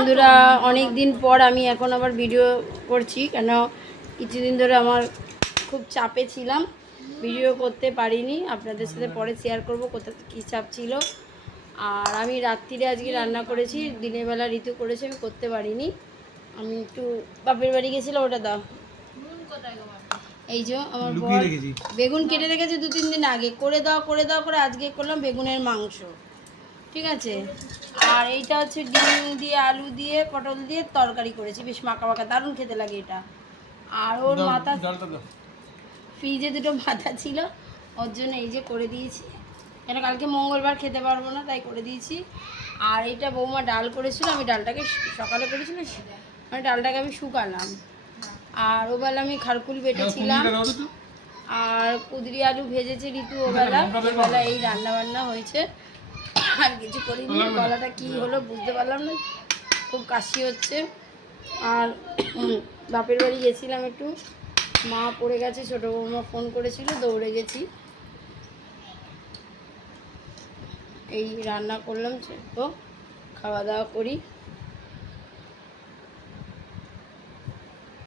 বন্ধুরা, অনেক দিন পর আমি এখন আবার ভিডিও করছি, কেন কিছুদিন ধরে আমার খুব চাপে ছিলাম, ভিডিও করতে পারিনি। আপনাদের সাথে পরে শেয়ার করব কোথা কী চাপ ছিল। আর আমি রাত্রিরে আজকে রান্না করেছি, দিনের বেলা ঋতু করেছে, আমি করতে পারিনি। আমি একটু বাপের বাড়ি গেছিলাম, ওটা দাও। এই যে আমার বর বেগুন কেটে রেখেছে 2-3 দিন আগে, করে দাও করে আজকে করলাম বেগুনের মাংস, ঠিক আছে। আর এইটা হচ্ছে ডিম দিয়ে আলু দিয়ে পটল দিয়ে তরকারি করেছি, বেশ মাখা মাখা, দারুণ খেতে লাগে এটা। আর ওর মাথা ফ্রিজে 2টো মাথা ছিল, ওর জন্য এই যে করে দিয়েছি, কেন কালকে মঙ্গলবার খেতে পারবো না, তাই করে দিয়েছি। আর এইটা বৌমা ডাল করেছিল, আমি ডালটাকে সকালে করেছিল, মানে ডালটাকে আমি শুকালাম। আর ওবেলা আমি খারকুল বেটেছিলাম, আর কুদরি আলু ভেজেছে ঋতু ওবেলা। এবেলা এই রান্না বান্না হয়েছে, আর কিছু করিনি। গলাটা কি হলো বুঝতে পারলাম না, খুব কাশি হচ্ছে। আর বাপের বাড়ি গেছিলাম একটু, মা পড়ে গেছে, ছোটো বৌমা ফোন করেছিল, দৌড়ে গেছি। এই রান্না করলাম, তো খাওয়া দাওয়া করি।